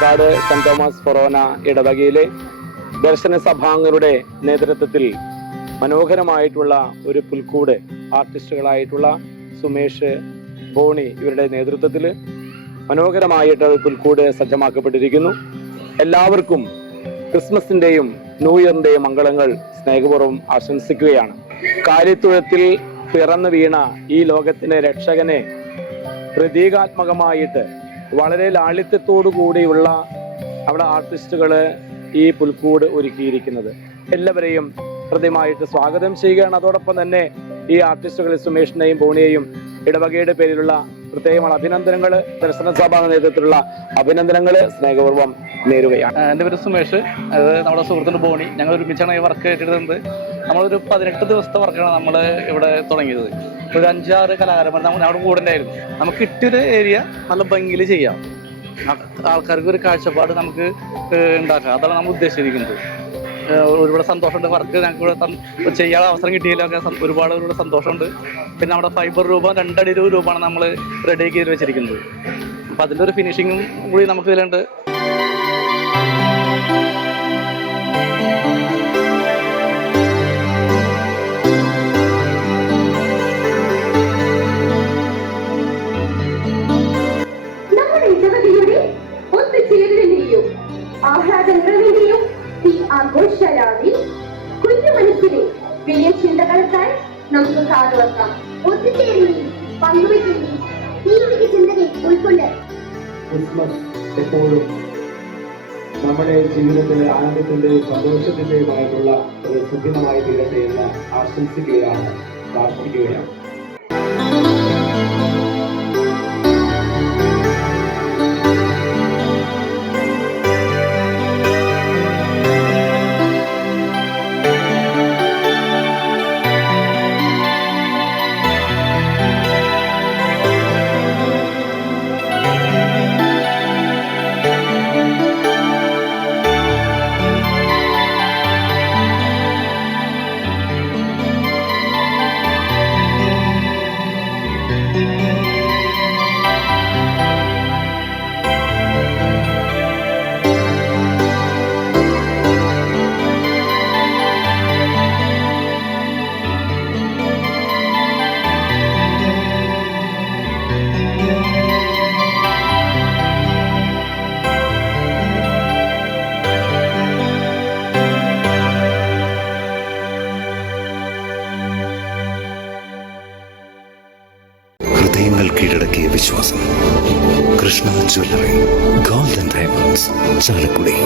Palakkad saint Thomas ഫൊറോന ഇടവകയിലെ ദർശന സഭാംഗങ്ങളുടെ നേതൃത്വത്തിൽ മനോഹരമായിട്ടുള്ള ഒരു പുൽക്കൂട് ആർട്ടിസ്റ്റുകളായിട്ടുള്ള സുമേഷ്, ബോണി ഇവരുടെ നേതൃത്വത്തിൽ മനോഹരമായിട്ട് പുൽക്കൂട് സജ്ജമാക്കപ്പെട്ടിരിക്കുന്നു. എല്ലാവർക്കും ക്രിസ്മസിന്റെയും ന്യൂ ഇയറിന്റെയും മംഗളങ്ങൾ സ്നേഹപൂർവ്വം ആശംസിക്കുകയാണ്. കാര്യത്തുഴത്തിൽ പിറന്നു വീണ ഈ ലോകത്തിന് രക്ഷകനെ പ്രതീകാത്മകമായിട്ട് വളരെ ലാളിത്യത്തോടു കൂടിയുള്ള അവിടെ ആർട്ടിസ്റ്റുകൾ ഈ പുൽക്കൂട് ഒരുക്കിയിരിക്കുന്നത്. എല്ലാവരെയും ഹൃദ്യമായിട്ട് സ്വാഗതം ചെയ്യുകയാണ്. അതോടൊപ്പം തന്നെ ഈ ആർട്ടിസ്റ്റുകൾ സുമേഷിനെയും ബോണിയെയും ഇടവകയുടെ പേരിലുള്ള പ്രത്യേകമാണ് അഭിനന്ദനങ്ങൾ, ദർശന സഭാ നേതൃത്വത്തിലുള്ള അഭിനന്ദനങ്ങൾ സ്നേഹപൂർവ്വം നേരുകയാണ്. എൻ്റെ പേര് സുമേഷ്, അത് നമ്മുടെ സുഹൃത്തിൻ്റെ ബോണി. ഞങ്ങൾ ഒരുമിച്ചാണ് ഈ വർക്ക് ഏറ്റെടുത്തത്. നമ്മളൊരു 18 ദിവസത്തെ വർക്കാണ് നമ്മൾ ഇവിടെ തുടങ്ങിയത്. ഒരു 5-6 കലാകാരന്മാർ നമ്മുടെ കൂടെ ഉണ്ടായിരുന്നു. നമുക്ക് കിട്ടിയൊരു ഏരിയ നല്ല ഭംഗിയിൽ ചെയ്യാം, ആൾക്കാർക്ക് ഒരു കാഴ്ചപ്പാട് നമുക്ക് ഉണ്ടാക്കാം. അതാണ് നമ്മൾ ഉദ്ദേശിച്ചിരിക്കുന്നത്. ഒരുപാട് സന്തോഷമുണ്ട്. വർക്ക് ഞങ്ങൾക്ക് ഇവിടെ ചെയ്യാൻ അവസരം കിട്ടിയതിലൊക്കെ ഒരുപാട് സന്തോഷമുണ്ട്. പിന്നെ നമ്മുടെ ഫൈബർ രൂപ 2 അടി രൂപമാണ് നമ്മൾ റെഡിയാക്കി ചെയ്ത് വെച്ചിരിക്കുന്നത്. അപ്പം അതിൻ്റെ ഒരു ഫിനിഷിങ്ങും കൂടി നമുക്ക് ഇതിലുണ്ട്. ആഹ്ലാദങ്ങളുടെയും ഈ ആഘോഷരാവിൽ കുഞ്ഞു മനസ്സിലെ വലിയ ചിന്തകൾക്കായി നമുക്ക് കാതുവെക്കാം. ഒത്തുചേരുകയും പങ്കുവയ്ക്കുകയും ഈ വലിയ ചിന്തകൾ ഉൾക്കൊണ്ട് ക്രിസ്മസ് എപ്പോഴും നമ്മുടെ ജീവിതത്തിലെ ആനന്ദത്തിന്റെയും സന്തോഷത്തിന്റെയുമായിട്ടുള്ള ഒരു സുദിനമായി തീരട്ടെ എന്ന് ആശംസിക്കുകയാണ്, പ്രാർത്ഥിക്കുകയാണ്. ഹൃദയങ്ങൾ കീഴടക്കിയ വിശ്വാസം. Krishna jewellery, golden diamonds, Chalakudy.